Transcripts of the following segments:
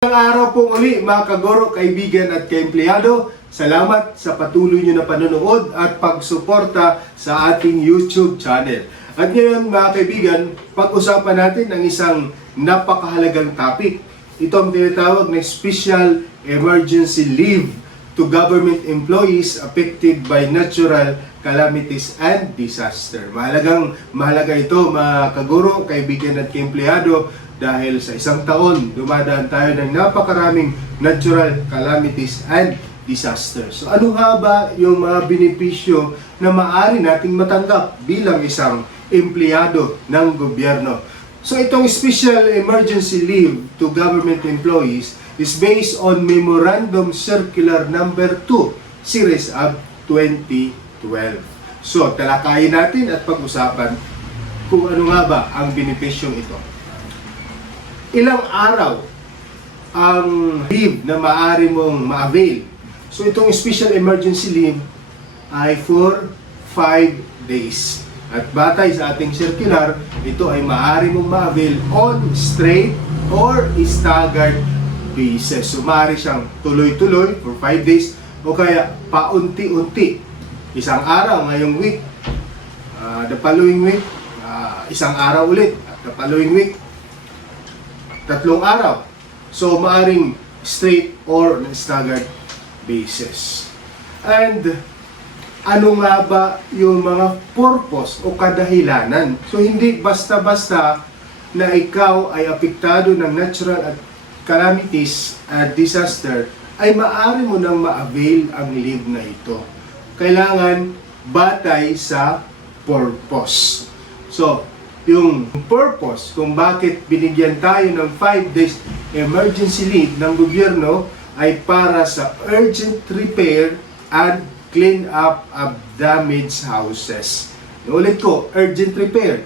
Magandang araw po muli mga kaguro, kaibigan at kaempleyado. Salamat sa patuloy nyo na panonood at pagsuporta sa ating YouTube channel. At ngayon mga kaibigan, pag-usapan natin ang isang napakahalagang topic. Ito ang tinatawag na Special Emergency Leave to Government Employees Affected by Natural Calamities and Disaster. Mahalaga ito mga kaguro, kaibigan at kaempleyado. Dahil sa isang taon, dumadaan tayo ng napakaraming natural calamities and disasters. So ano nga ba yung mga benepisyo na maaari nating matanggap bilang isang empleyado ng gobyerno? So itong Special Emergency Leave to Government Employees is based on Memorandum Circular Number 2, Series of 2012. So talakayin natin at pag-usapan kung ano nga ba ang benepisyong ito. Ilang araw ang leave na maaari mong ma-avail. So itong Special Emergency Leave ay for 5 days. At batay sa ating circular, ito ay maaari mong ma-avail on straight or staggered basis. So maaari siyang tuloy-tuloy for 5 days o kaya paunti-unti. Isang araw ngayong week, the following week, isang araw ulit, at the following week, 3 araw. So, maaring straight or staggered basis. And, ano nga ba yung mga purpose o kadahilanan? So, hindi basta-basta na ikaw ay apektado ng natural at calamities at disaster, ay maaari mo nang ma-avail ang leave na ito. Kailangan batay sa purpose. So, yung purpose kung bakit binigyan tayo ng 5 days emergency leave ng gobyerno ay para sa urgent repair and clean up of damaged houses. Ulit ko, urgent repair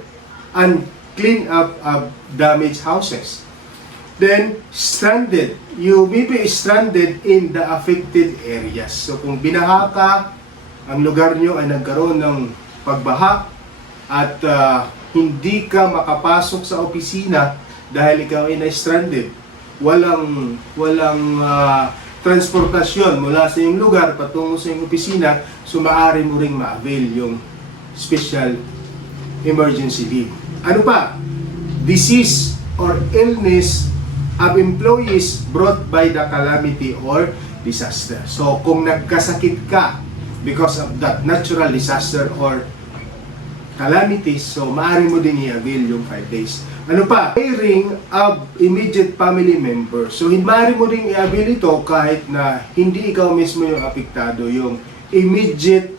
and clean up of damaged houses. Then, stranded. You may be stranded in the affected areas. So, kung binaha ka, ang lugar nyo ay nagkaroon ng pagbaha at hindi ka makapasok sa opisina dahil ikaw ay na-stranded. Walang transportasyon mula sa iyong lugar patungo sa iyong opisina, so maaari mo ring ma-avail yung special emergency leave. Ano pa? Disease or illness of employees brought by the calamity or disaster. So kung nagkasakit ka because of that natural disaster or calamities, so maaari mo din i-avail yung 5 days. Ano pa? Caring of immediate family members. So maaari mo din i-avail ito kahit na hindi ikaw mismo yung apektado, yung immediate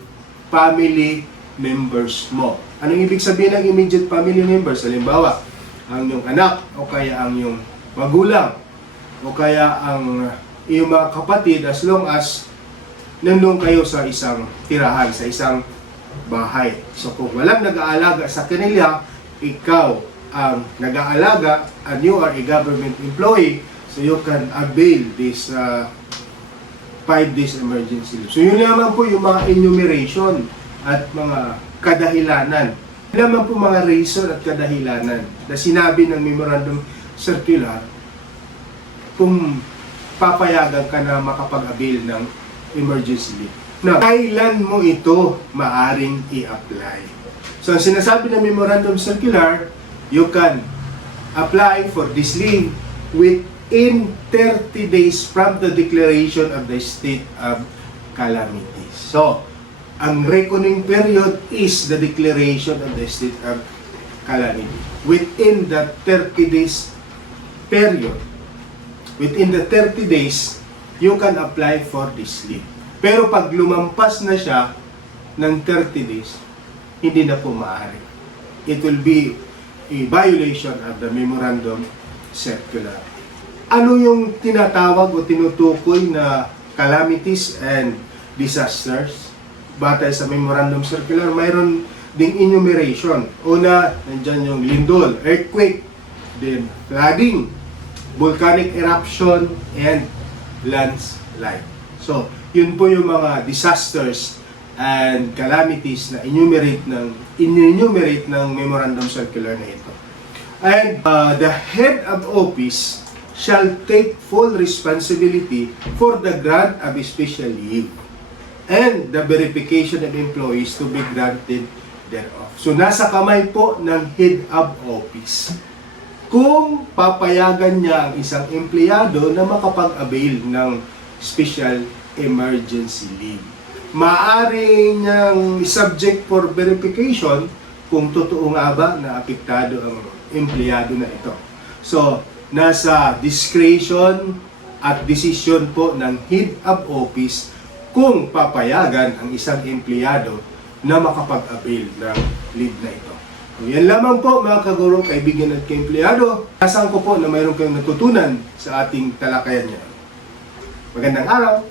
family members mo. Anong ibig sabihin ng immediate family members? Halimbawa, ang yung anak, o kaya ang yung magulang, o kaya ang iyong mga kapatid, as long as nandun kayo sa isang tirahan, sa isang bahay. So kung walang nag-aalaga sa kanila, ikaw ang nag-aalaga and you are a government employee, so you can avail this 5 days emergency leave. So yun naman po yung mga enumeration at mga kadahilanan. Yun naman po mga reason at kadahilanan na sinabi ng Memorandum Circular kung papayagan ka na makapag-avail ng emergency leave. Now, kailan mo ito maaring i-apply? So, ang sinasabi ng Memorandum Circular, you can apply for this leave within 30 days from the declaration of the state of calamity. So, ang reckoning period is the declaration of the state of calamity. Within the 30 days period, within the 30 days, you can apply for this leave. Pero pag lumampas na siya ng 30 days, hindi na po maaari. It will be a violation of the Memorandum Circular. Ano yung tinatawag o tinutukoy na calamities and disasters? Batay sa Memorandum Circular, mayroon ding enumeration. Una, nandyan yung lindol, earthquake, then flooding, volcanic eruption, and landslide. So, yun po yung mga disasters and calamities na enumerate ng Memorandum Circular na ito. And the head of office shall take full responsibility for the grant of special leave and the verification of employees to be granted thereof. So, nasa kamay po ng head of office kung papayagan niya ang isang empleyado na makapag-avail ng special emergency leave. Maaari niyang subject for verification kung totoo nga ba na apektado ang empleyado na ito. So, nasa discretion at decision po ng head of office kung papayagan ang isang empleyado na makapag-avail ng leave na ito. Yan lamang po mga kaguro, kaibigan at kaempleyado. Asahan ko po na mayroon kayong natutunan sa ating talakayan niya. Magandang araw!